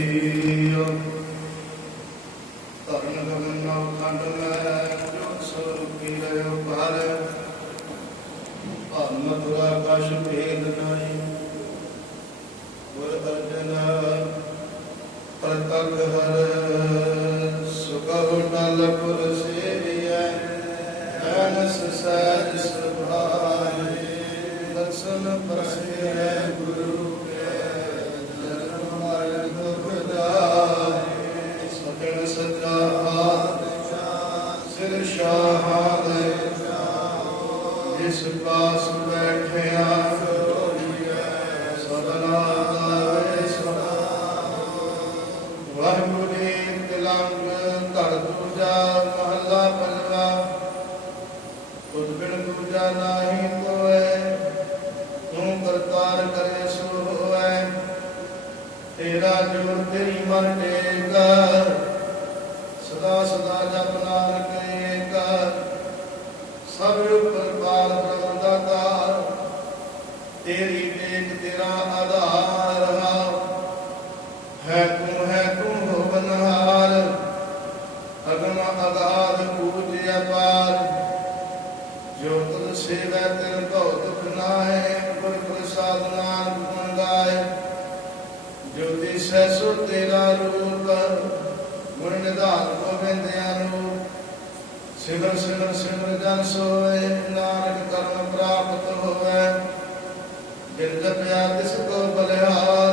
JIO. ਧਰਨ Gagan ਨਵ ਖੰਡ ਮੈਂ ਜੋਤ ਸਰੂਪੀ ਰਹਿਓ ਪਰ ਮਥੁਰਾ ਆਕਾਸ਼ ਭੇਦ ਨਾਹੀ। ਗੁਰ ਅਰਜਨ ਪ੍ਰਤਖ ਹਰ ਸੁਕਹੁ ਟਲ ਪੁਰ ਸੇਵਿਐ ਅਨਸ ਸਹਿਜ ਸੁਭਾਏ। ਦਰਸ਼ਨ ਪਰਸੈ ਗੁਰੂ ਕੇ ਜਨਮ ਮਰਨ ਦੁਖਦਾਇ। ਸਜਣ ਸਜਾ ਸਿਰ ਸ਼ਾਹਾਦੈ ਜਿਸ ਪਾਸ ਬੈਠਿਆ ਸਦਨਾ ਗਾਵੇ ਸਦਾ। ਵਾਹਿਗੁਰੂ ਜੀ ਤਿਲੰਗ ਧਰ ਦੂਜਾ ਮਹੱਲਾ ਪੰਜਵਾ। ਤੁਧ ਬਿਨ ਦੂਜਾ ਨਾਹੀ ਕੋਇ ਤੂੰ ਕਰਤਾਰ ਕਰੇ ਸੋ ਹੋਇ। ਤੇਰਾ ਜੋਰ ਤੇਰੀ ਮਨ ਟੇਕ ਸਦਾ ਸਦਾ ਜਪ ਨਾਨਕ ਏਕ। ਸਭ ਉਪਰ ਪਾਲ ਬ੍ਰਹਮ ਦਾਤਾਰ ਤੇਰੀ ਟੇਕ ਤੇਰਾ ਆਧਾਰ ਰਹਾਉ। ਹੈ ਤੂੰ ਹੋਵਨਹਾਰ ਅਗਮ ਅਗਾਧ ਪੂਜ ਅਪਾਰ। ਜੋ ਤੁਧ ਸੇਵੈ ਤਿਨ ਭਉ ਦੁਖ ਨਾਹੈ। ਗੁਰ ਪ੍ਰਸਾਦ ਨਾਨਕ ਗੁਣ ਗਾਏ। ਜੋ ਦਿਸੈ ਸੋ ਤੇਰਾ ਰੂਪ ਗੁਣ ਨਿਧਾਨ ਗੋਬਿੰਦ ਅਨੂਪ। ਸਿਮਰ ਸਿਮਰ ਸਿਮਰ ਜਨ ਸੋਇ ਨਾਨਕ ਕਰਮ ਪ੍ਰਾਪਤ ਹੋਵੈ। ਜਿਨ ਜਪਿਆ ਤਿਸ ਕੋ ਬਲਿਹਾਰ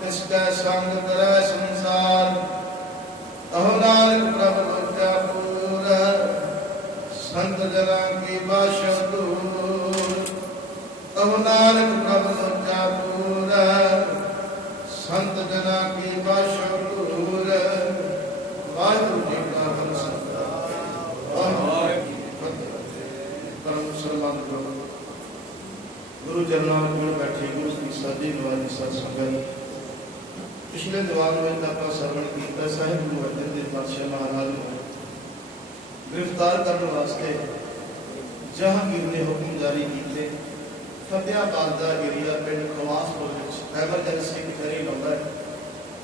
ਤਿਸ ਕੈ ਸੰਗ ਕਰੈ ਸੰਸਾਰ। ਅਹੋ ਨਾਨਕ ਪ੍ਰਭ ਲੋਚਾ ਪੂਰ ਸੰਤ ਜਨਾਂ ਕੀ ਬਾਸ਼ਾ ਦੂਰ। ਅਹੋ ਨਾਨਕ ਪ੍ਰਭ ਲੋਚਾ ਪੂਰ ਸੰਤ ਜਨਾਂ ਕੀ ਬਾਸ਼ਾ ਦੂਰ। ਵਾਹਿਗੁਰੂ ਜੀ ਕਾ ਖਾਲਸਾ परम सन्मान करो। गुरु चरणों में बैठे गुरु की साजी नवाजी साध संगत। पिछले दीवान में आप श्रवण किया साहिब गुरु अर्जन देव पातशाह महाराज को गिरफ्तार करने वास्ते जहांगीर ने हुक्म जारी किए। फतेहाबाद का एरिया पिंड खवासपुर एमरजेंसी खरी लाता है।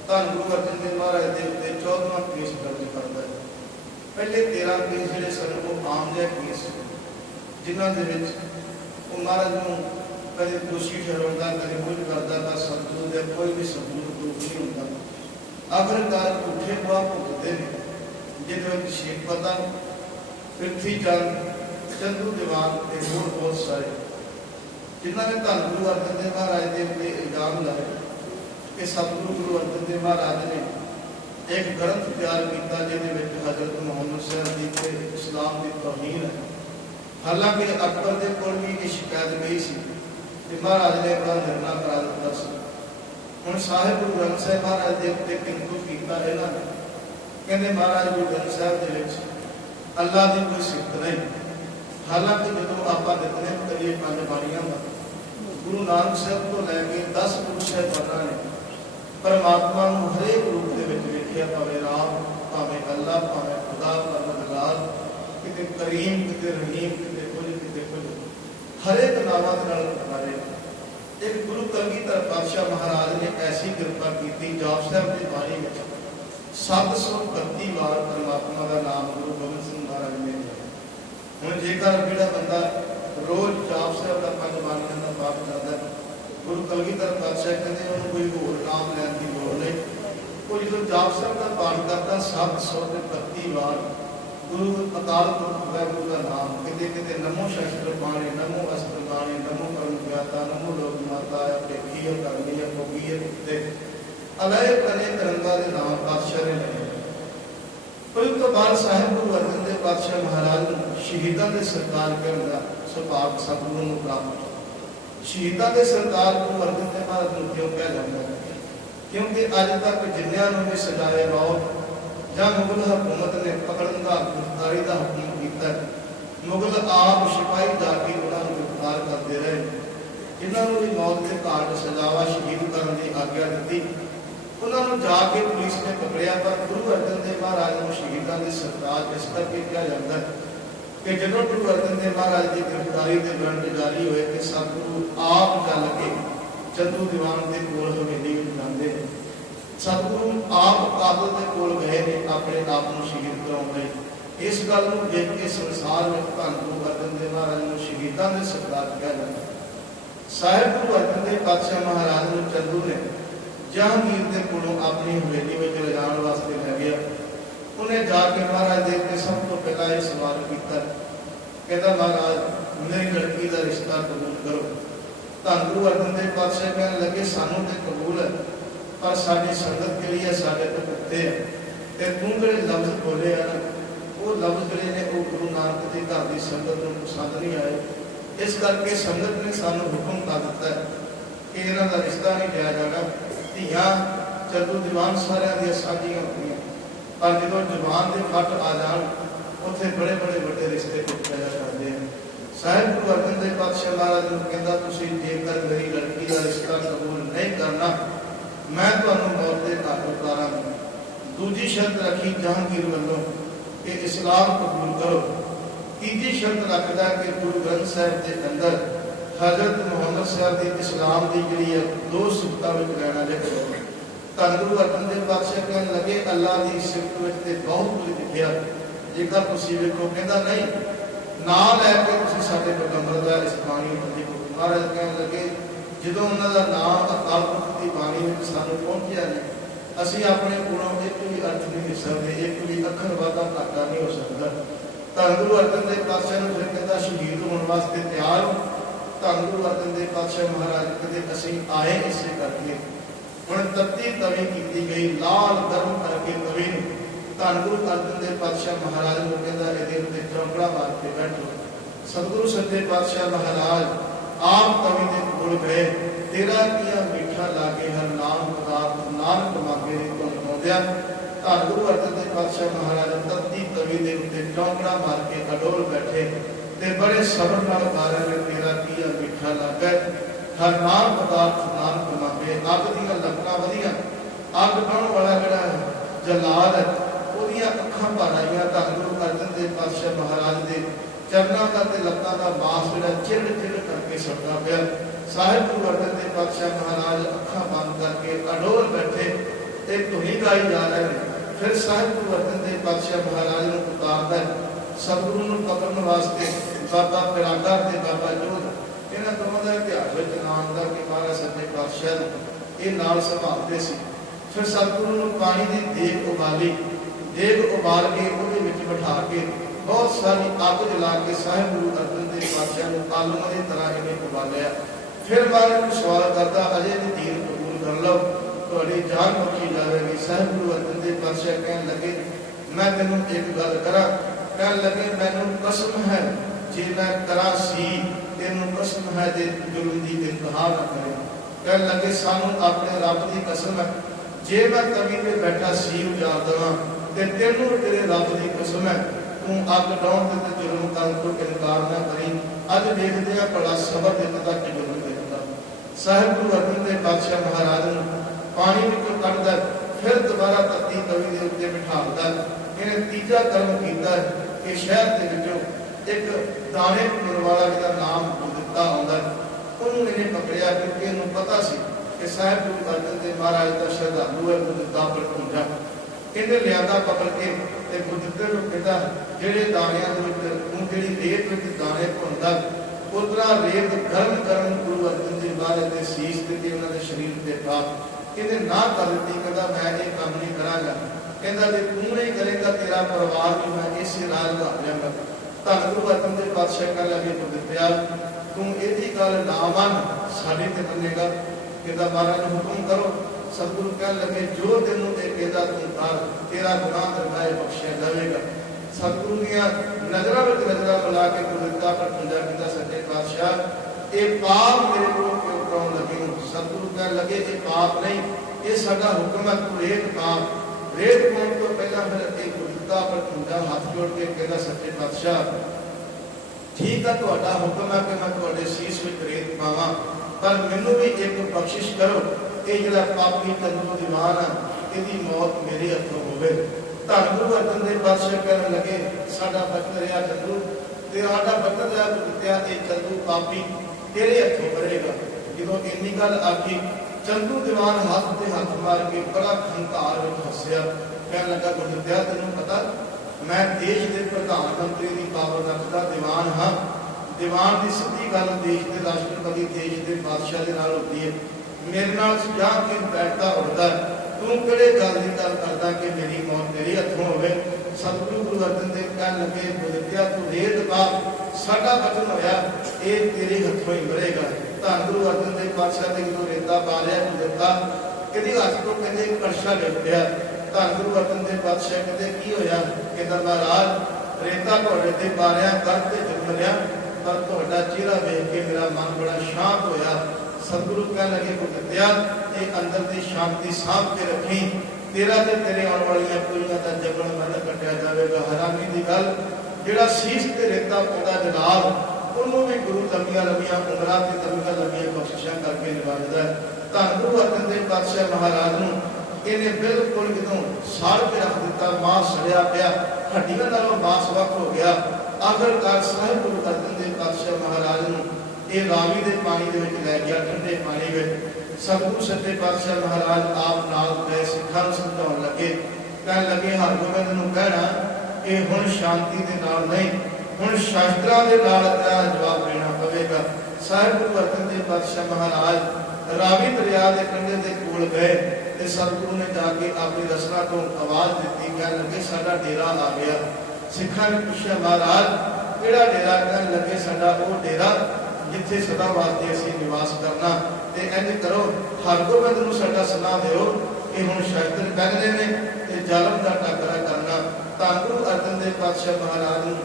धन गुरु अर्जन देव महाराज के उत्ते 14वां केस दर्ज करता है। पहले 13 केस ਜਿਹੜੇ ਸਨ ਉਹ ਆਮ ਜਿਹੇ ਕੇਸ ਜਿਨ੍ਹਾਂ ਦੇ ਵਿੱਚ ਉਹ ਮਹਾਰਾਜ ਨੂੰ ਕਦੇ ਦੋਸ਼ੀ ਠਹਿਰਾਉਂਦਾ ਕਦੇ ਕੁਝ ਕਰਦਾ ਤਾਂ ਸਤਿਗੁਰੂ ਦੇ ਕੋਈ ਵੀ ਸਬੂਤ ਪ੍ਰੂਫ ਨਹੀਂ ਹੁੰਦਾ। ਆਖਰਕਾਰ ਝੂਠੇ ਗਵਾਹ ਭੁਗਤਦੇ ਨੇ ਜਿਹਦੇ ਵਿੱਚ ਸ਼ੇਖ ਪਤਾ ਪ੍ਰਿਥੀ ਚੰਦ ਚੰਦੂ ਦੀਵਾਨ ਤੇ ਹੋਰ ਬਹੁਤ ਸਾਰੇ ਜਿਨ੍ਹਾਂ ਨੇ ਧੰਨ ਗੁਰੂ ਅਰਜਨ ਦੇਵ ਮਹਾਰਾਜ ਦੇ ਉੱਤੇ ਇਲਜ਼ਾਮ ਲਾਏ ਕਿ ਸਤਿਗੁਰੂ ਗੁਰੂ ਅਰਜਨ ਦੇਵ ਮਹਾਰਾਜ ਨੇ एक ग्रंथ तैयार किया जिहदे हजरत मुहम्मद साहब की इस्लाम की तौहीन है। हालांकि अकबर के कोल भी ये शिकायत गई सी कि महाराज ने अपना निर्णय करा दिता सी। हुण साहिब गुरु ग्रंथ साहिब महाराज के उत्ते किंतु कीता है ना कहते महाराज गुरु ग्रंथ साहिब के अल्लाह की कोई सिफत नहीं। हालांकि जो आप नितनेम करिए पंज बाणियां का गुरु नानक साहब को लैके 10 गुरु साहिबाना ने परमात्मा को हरेक रूप के भावें राम भावें अल्लाह भावें खुदा परवरदिगार किते करीम किते रहीम किते कुछ हरेक नामां दे नाल पुकारे। एक गुरु कलगीधर पातशाह महाराज ने ऐसी कृपा की जाप साहब की बाणी में 732 बार परमात्मा का नाम गुरु गोबिंद सिंह महाराज ने लिया। हुण जेकर जिहड़ा बंदा रोज जाप साहब का 5 बाणियां का पाठ करता है गुरु कलगीधर पातशाह कहते उन्होंने कोई होर नाम लैन की लोड़ नहीं। वो जो जाप साहब का पाठ करता 732 बार गुरु अकाल पुरख वाहिगुरू का नाम किते किते नमो शस्त्र बाणी नमो अस्त्र बाणी नमो परम ज्ञाता नमो लोक माता अपेखी करनी भोगी कुत्ते अलय कने तरंगा के नाम पातशाह ने लिखे। फिर तो बाद साहिब गुरु अर्जन देव पातशाह महाराज शहीदां के सरकार करने का सुभाग सतगुरु को प्राप्त। शहीदां के सरकार गुरु अर्जन देव महाराज को क्यों कहा जाता है क्योंकि अज तक जिन्हों भी सजाए मौत ਜਾਂ मुगल हुकूमत ने पकड़न का गिरफ्तारी का हुक्म किया। मुगल आप सिपाही जाके उन्होंने गिरफ्तार करते रहे। जिन्होंने भी मौत के घाट सजावा शहीद करने की आज्ञा दी उन्होंने जाके पुलिस ने पकड़िया। पर गुरु अर्जन देव महाराज को शहीदों की सरकार इस करके कहा जाता है कि जो गुरु अर्जन देव महाराज की गिरफ्तारी के वारंट जारी हुए कि सतगुरु आप चल के चंदू दीवान के कोल हवेली में जाते हैं। सतगुरु आप काबल के कोल गए ने अपने आप को शहीद कराने लई। इस गल को देख के संसार में धन गुरु अर्जन देव महाराज को शहीदां दे सरदार कहा जाता है। साहिब गुरु अर्जन देव पातशाह महाराज को चंदू ने जहांगीर के कोलों अपनी हवेली में ले जाने वास्ते लै गया। उन्हें जाके महाराज देव ने सब तो पहला यह सवाल किया, कहता महाराज मेरी लड़की का रिश्ता कबूल करो। धन गुरु अर्जन देव पातशाह कहने लगे सानू तो कबूल है, पर साडी संगत के लिए साडे तो कुत्ते है, ते तू जिहड़े लफ्ज बोले हैं वो लफ्ज जिहड़े ने वो गुरु नानक जी घर की संगत को पसंद नहीं आए। इस करके संगत ने सानू हुक्म कर दिता है कि इन्हां दा रिश्ता नहीं लिया जाना। धियां चंदू दीवान सारियां दी साझियां होंदियां, पर जो जवान के फट आ जान उत्थे बड़े बड़े बड़े रिश्ते टुट पैदा करते हैं। साहिब गुरु अर्जन देव पातशाह महाराज ने कहता तुसीं जेकर मेरी लड़की का रिश्ता कबूल नहीं करना मैं तुहानूं मौत दे घाट उतारांगा। दूजी शर्त रखी जहांगीर वालों कि इस्लाम कबूल करो। तीजी शर्त रखता कि गुरु ग्रंथ साहिब के अंदर हजरत मुहम्मद साहब की इस्लाम की जी दो सिफतों में रहना चाहिए। धन गुरु अर्जन देव पातशाह कहने लगे अल्लाह की सिफत में बहुत कुछ लिखिया, जेकर तुसीं वेखो कहता नहीं ना लैके तुसीं साडे पैगंबर दा इस बाणी बंदी को। महाराज कहने लगे जो उन्होंने नाम अकाल पुरख की बाणी में सानू पहुंचा ने असी अपने कोलों एक भी अर्थ नहीं लिख सकते, एक भी अखर वादा घाटा नहीं हो सकता। धन गुरु अर्जन देव पातशाह ने फिर कहता शहीद होने वास्ते तैयार हो। धन गुरु अर्जन देव पातशाह महाराज कहते असी आए इसे करके हुण तत्ती तवी की गई लाल गर्म करके तवी धन गुरु अर्जन देव पातशाह महाराज को कहता ये उत्ते चौंकड़ा मार के बैठो। सतगुरु सच्चे पातशाह महाराज आप तवी के कोल गए, तेरा किया मीठा लागे हर नाम पदार्थ नानक मांगे तुम पौंदिया। धन गुरु अर्जन देव पातशाह महाराज तत्ती तवी के उत्ते चौंकड़ा मार के अडोल बैठे ते बड़े सबर नाल गा रहे ने तेरा किया मीठा लागे हर नाम पदार्थ नानक मांगे। अग दीयां लपटां वधियां अग पाउण वाला जिहड़ा जलाल है ओहदियां अखां भर आईयां। धन गुरु अर्जन देव पातशाह महाराज दे चरणों का ते लत्तां दा मास जिहड़ा चिड़ चिड़ करके सड़दा पिया। साहिब गुरु अर्जन देव पातशाह महाराज अखां बंद करके अडोल बैठे एक धुनी गाई जा रहे हैं। फिर साहिब गुरु अर्जन देव पातशाह महाराज ने उतारदा सतगुरु नूं पकड़न वास्ते बाबा पिरागा ते बाबा जोध इन्हां दोवां दा इतिहास विच नाम दा कि महाराज सच्चे पातशाह ये नाल संभालदे सी। फिर सतगुरु नूं पानी दी देग उबाली, देग उबाल के उहदे विच बिठा के बहुत सारी अग जला के साहिब गुरु अर्जन देव पातशाह ने आलम की तरह इन्हें उबालिया। फिर महाराज को सवाल करता अजय भी दीन कबूल कर लो थोड़ी जान बख्शी जाएगी। साहिब गुरु अर्जन देव पातशाह कहने लगे मैं तेनों एक गल करा, कहने लगे मैनू कसम है जे मैं करा सी तेनों कसम है जे जुल्म की इंतहा ना करे। कहने लगे सानू अपने रब की कसम है जे मैं तवी पे बैठा सी उजाड़ देवां ते तेनों तेरे रब की कसम है तू अग डाउन ते जुल्म करन तो इनकार ना करी। अज देखते हैं बड़ा सबर देता तक जुल्म देखता। साहिब गुरु अर्जन देव पातशाह महाराज ने पानी विचों कढ़दा फिर दोबारा तत्ती तवी के उत्ते बिठालदा। इन्हें तीजा कर्म किया कि शहर के विचों एक दाने पुनर वाला जिहदा नाम दिता आउंदा उन्होंने इन्हें पकड़िया क्योंकि इन्होंने पता सी कि साहिब गुरु अर्जन देव महाराज का श्रद्धालु है गुरदिता भड़कूंजा। इन्हें लिया पकड़ के गुरदिते को कहता जेड़े दाणियां तू जी रेत में दाने भुनदा उतरा रेत गर्म गर्म गुरु अर्जन देव महाराज के शीश से उन्होंने शरीर के पा कहते ना कर दी। कहता मैं ये काम नहीं करांगा, कहता जे तू नहीं करेगा तेरा परिवार भी मैं इसे राज ला जाऊंगा। धन गुरु अर्जन देव पातशाह कहने लगे गुरदित्या तू यही गल ना मन साडे ते मनेगा। कहता महाराज हुक्म करो। सतगुरु कहने लगे जो तेनों कहता तू कर तेरा गुनाह दरगाह बख्शिया जाएगा। सतगुरु दियां नजरां विच नजरां मिला के गुरदित्ता पर पूजा किया सच्चे पातशाह ये पाप मेरे को क्यों कराउण लगे। सतगुरु कहने लगे ये पाप नहीं ये साडा हुक्म है तू रेत पाप रेत पाउण तो पहला फिर एक गुरदित्ता पर पूजा हाथ जोड़ के कहता सच्चे पातशाह ठीक है तुहाडा हुक्म है कि मैं तुहाडे शीश विच रेत पावां पर मैनूं भी एक बख्शिश करो ये जिहड़ा पापी चंदू दीवान है इसकी मौत मेरे हथों होवे। धन गुरु अर्जन देव पातशाह कहने लगे साडा बचत रहा चंदू तेरा बचत रहा गुरदित्या ये चंदू पापी तेरे हथों मरेगा। जो इन्नी गल आखी चंदू दीवान हाथ ते हाथ मार के बड़ा खंकार में हसिया, कहने लगा गुरदित्या तेनों पता मैं देश के प्रधानमंत्री की पावर रखता दीवान हाँ। दीवान की सीधी गल देश के राष्ट्रपति देश के बादशाह के नाल होती है। मेरे नाल जा के बैठता उठता तू किहड़े गल की गल करदा कि मेरी मौत तेरे हथों होवे। सतगुरु गुरु अर्जन देव कहन लगे गुरदित्या तू रेत पा साडा वचन होया ये तेरे हथों ही मरेगा। धन गुरु अर्जन देव पातशाह ने जो रेता पा लिया गुरदित्ता कहते हथ तो कहते कड़छा डर गया। धन गुरु अर्जन देव पातशाह कहते की होया कहता महाराज रेता तुहाडे ते पा लिया कर ते जुर्म लिया पर तुहाडा चेहरा देख के मेरा मन बड़ा शांत होया। सतगुरु कहने लगे गुरदित्या ये अंदर की शांति सांभ के रखी तेरा ते तेरे आने वाली पीढ़ियां का जबरन मरण कटिया जाएगा। हैरानी की गल जिहड़ा शीश ते रेता पाउंदा जलाल उन्होंने भी गुरु लंबिया लंबिया उमरां ते लंबिया लंबिया बख्शिशां करके निभाता है। धन गुरु अर्जन देव पातशाह महाराज नूं इन्हें बिल्कुल जो साड़ के रख दिता, मांस सड़िया पिया, हड्डियां नालों मांस वख हो गया। आखिरकार साहिब गुरु अर्जन देव पातशाह महाराज नूं ये रावी के पानी के लै गया, ठंडे पानी में। सतगुरु सच्चे पातशाह महाराज आप नाल गए सिखां नूं समझाउण लगे, कहण लगे हरगोबिंद नूं कहना कि हुण शांति दे नाल नहीं हुण शास्त्रां दे नाल जवाब देना पवेगा। साहिब गुरु अर्जन देव पातशाह महाराज रावी दरिया के कंढे के कोल गए ते सतगुरु ने जाके अपनी रसना तो आवाज दी, कहण लगे साडा डेरा आ गया। सिखां ने पूछा महाराज किहड़ा डेरा? कहण लगे साडा वो डेरा जिथे सदा वास्ते असीं निवास करना। ते इंज करो हरगोबिंद नूं साडा सलाह दिओ कि हुण शास्त्र कहंदे ने ते जालम दा टकरा करना। धन गुरु अर्जन देव पातशाह महाराज नूं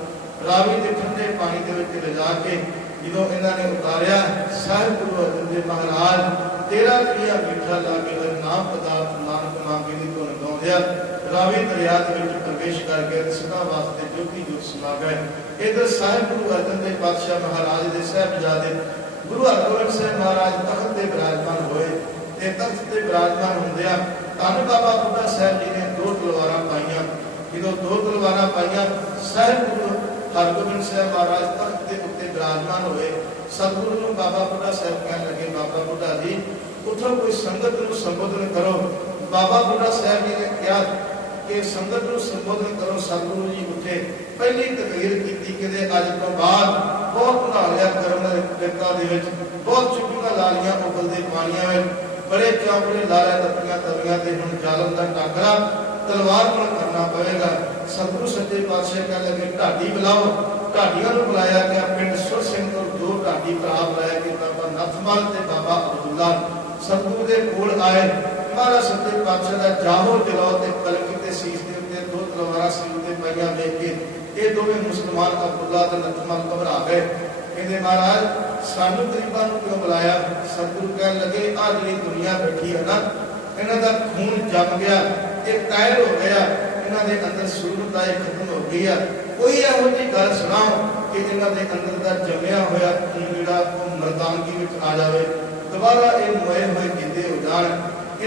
रावी के ठंडे पानी के विच लिजा के जो इन्हां ने उतारिया, साहिब गुरु अर्जन देव महाराज तेरा क्रिया मीठा लागे हर नाम पदार्थ नानक मांगे दी धुन गाउंदिया रावी दरिया के विच प्रवेश करके सदा वास्ते ज्योति ज्योत समा गए। इधर साहिब गुरु अर्जन देव पातशाह महाराज के साहिबजादे गुरु हरगोबिंद साहिब महाराज तख्त ते विराजमान होए ते तख्त ते विराजमान हुंदिया धन बाबा बुढ़ा साहिब जी ने दो तलवारां पाईयां। जो दो तलवारां पाईयां साहिब गुरु हरगोबिंद साहिब महाराज तख्त के उत्ते विराजमान होए। सतगुरु नूं बाबा बुढ़ा साहिब कहण लगे बाबा बुढ़ा जी उठो कोई संगत नूं संबोधन करो। बाबा बुढ़ा साहिब जी ने कहा कि संगत नूं संबोधन करो। सतगुरु जी उठे पहली तकरीर की कि अज तो बाद बहुत नहा लिया गर्म रेता दे विच, बहुत चुप्पियां ला लिया उबलदे पानियां विच, बड़े चौंकड़े ला लिया तपियां तवियां ते हुण जालम दा टाकरा तलवार नाल करना पवेगा। सतगुरु सच्चे पातशाह कहने लगे ढाडी बुलाओ। ढाडियां नूं बुलाया गया। पिंड सुर सिंह तो दो ढाडी भरा बुलाया कि बाबा नथमल ते बाबा अब्दुल्ला सतगुरु दे कोल आए। महाराज सच्चे पातशाह दा जाहो जलाओ ते कलगी ते शीश दे उत्ते दो तलवारां सील ते पाईयां देख के ये दोवें मुसलमान अब्दुल्ला ते नथमल घबरा गए। कहते महाराज सानू गरीबां नूं क्यों बुलाया? सतगुरु कहने लगे आ जिहड़ी दुनिया बैठी है ना इन्हां दा खून जम गया, ये कायल हो गया, इन्हां दे अंदर सूरता खत्म हो गई है। कोई इहो जी गल सुनाओ कि इन्हां दे अंदर दा जमिया होया खून जिहड़ा ओह मर्दानगी विच आ जावे, दोबारा ये मोए होए जिंदे हो जाण।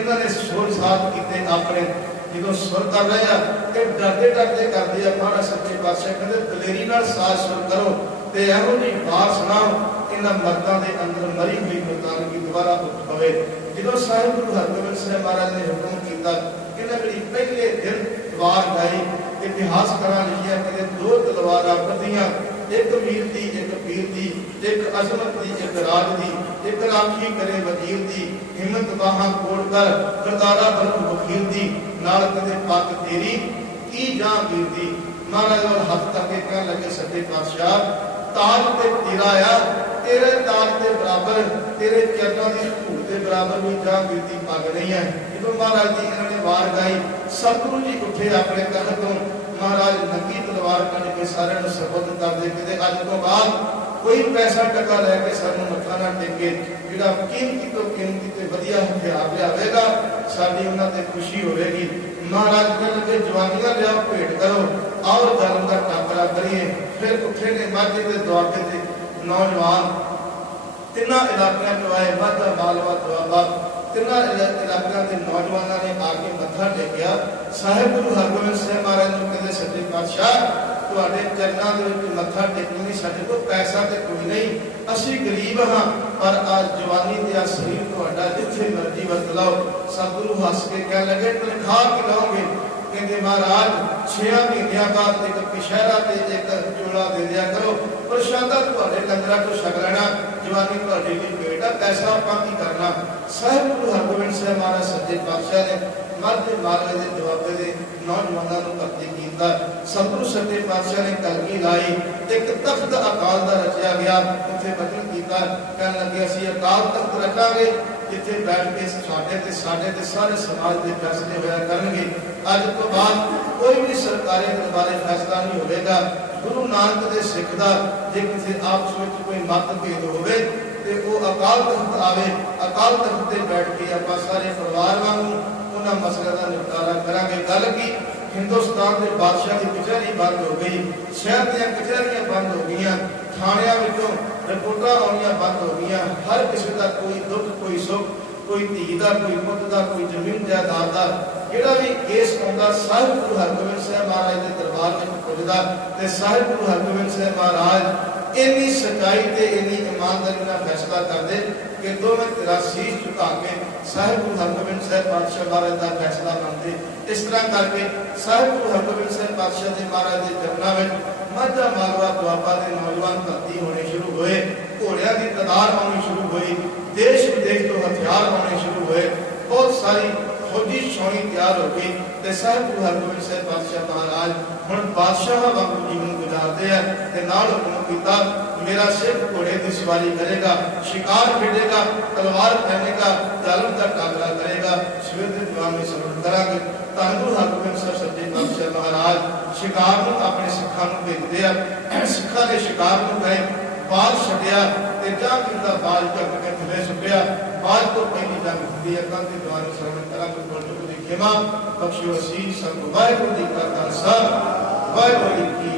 इन्हां ने सुर साध कीते अपने जो सुर कर रहे हैं ये डरते डरते करते हैं। महाराज सच्चे पातशाह कहते दलेरी नाल साज सुर करो ते इहो जी बात सुनाओ इन्हां मर्दां दे अंदर मरी हुई मर्दानगी दोबारा उठ पवे। जो साहिब गुरु हरगोबिंद साहिब महाराज ने हुक्म किया इन्हां जी पहले दिन वार गाई इतिहास करा लिखिया कि दो तलवारां बधियां, एक मीर दी एक पीर दी, एक अजमत दी एक राज दी, एक राखी करे वजीर दी, हिम्मत बाहां कोड़ कर करतारा बनो वकील दी, नाल कदे पग तेरी की जहांगीर दी। महाराज और हथ तक के कहने लगे सच्चे पातशाह ताज ते तेरा आ, तेरे ताज के बराबर तेरे चरणों की धूड़ के बराबर भी जहांगीर दी पग नहीं है। जो महाराज जी इन्होंने वार गाई सतगुरु जी उठे अपने तख्त तो महाराज नंगी तलवार कढ़ के सारे संबोधन कर दे कि अज तो बाद कोई पैसा टका लैके सानू मत्था ना टेके, जिहड़ा कीमती तो कीमती ते वधिया हथियार लियावेगा साडी उन्हां ते खुशी होवेगी। महाराज कहने लगे जवानियां लियाओ भेंट करो, आओ जालम का टाकरा करिए। फिर उठे ने माझे के दुआबे के नौजवान तिन्ना इलाकों चो आए, माझा मालवा दुआबा तिन्ना इलाकों के नौजवानों ने आके मत्था टेकिया। साहिब गुरु हरगोबिंद साहिब महाराज नूं कहंदे सच्चे पातशाह तुहाडे चरनां दे विच मत्था टेकण लई साडे कोल पैसा ते कोई नहीं, असीं गरीब हां, पर आज जवानी दे आ शरीर तुहाडा जिथे मर्जी वरत लो। सतगुरु हस के कह लगे तनखा की लाओगे, कहते महाराज 6 महीनों बाद एक पिछहरा ते एक चोला दे दिया करो, प्रशादा तुहाडे लंगरां तो छक लेना, जवानी तुहाडी दी बेटा पैसा आपां की करना। साहिब गुरु हरगोबिंद साहिब महाराज सच्चे पातशाह ने मध्य मालवे दे दुआबे दे नौजवानों को भर्ती किया। सतगुरु सच्चे पातशाह ने कलगी लाई, एक तख्त अकाल दा रचिया गया, उत्थे वचन किया, कहन लगे असीं अकाल तख्त रखांगे जिथे बैठ के साडे ते सारे समाज के फैसले होया करनगे। अज तो बाद कोई भी सरकारी दरबारे फैसला नहीं होगा। गुरु नानक दे सिख दा जे किसी आपस में कोई मतभेद होवे ते वो अकाल तख्त आवे, अकाल तख्त ते बैठ के आपां सारे परिवार वांगू उन्हां मसलिਆਂ ਦਾ निपटारा करांगे। गल की हिंदुस्तान के बादशाह की कचहरी बंद हो गई, शहर दी कचहरियां बंद हो गई, थाणियां विचों रिपोर्टां आउणियां बंद हो गई। हर किसी का कोई दुख कोई सुख, कोई धी का कोई पुत का कोई जमीन जायदाद का जिहड़ा भी केस आउंदा साहिब गुरु हरगोबिंद साहिब महाराज के दरबार में पुजदा ते साहिब गुरु हरगोबिंद साहिब महाराज इन्नी सच्चाई ते इन्नी ईमानदारी नाल फैसला करदे कि दोवें तेरा शीश झुका के साहिब गुरु हरगोबिंद साहिब पातशाह महाराज का फैसला मनदे। इस तरह करके साहिब गुरु हरगोबिंद साहिब पातशाह दे महाराज के चरनां विच माझा मालवा दुआबा के नौजवान भर्ती होने शुरू हुए, घोड़ियां की तादाद आनी शुरू हुई, देश विदेश तो हथियार आने शुरू हुए, बहुत सारी फौजी छावनी तैयार हो गई। ते साहिब गुरु हरगोबिंद साहिब पातशाह महाराज हुण बादशाह वांगू जीवन गुजारते हैं ते नाल हुक्म कीता, मेरा सिख घोड़े की सवारी करेगा, शिकार खेडेगा, तलवार पहनेगा, जालम का टाकरा करेगा। सवेर के दीवान में समझ करांगे। धन गुरु हरगोबिंद साहिब सच्चे पातशाह महाराज शिकार में अपने सिखां नूं भेजदे आ। सिखां दे शिकार नूं गए, बाल छड्डिया ते जां कीता, बाल ढक के थले सुट्टिया। बाल तो पहली जंग हुंदी है, कल के दीवान में समझ करांगे। बोल खेमा बख्शियो असीस सब वाहिगुरू जी का खालसा वाहिगुरू जी की